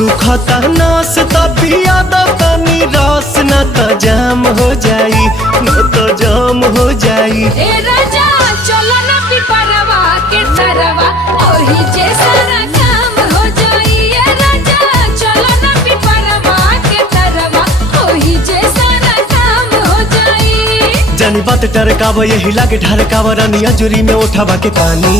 सुखता नस त पिया द तनी रस न त जाम हो जाई, न त जाम हो जाई। ए राजा चलो ना पिपरवा के तरवा ओही जे सारा काम हो जाई। ए राजा चलो ना पिपरवा के तरवा ओही जे सारा काम हो जाई। जानी बात टरकाव यही लागे ढरकाव रानी अजूरी में उठावा के पानी।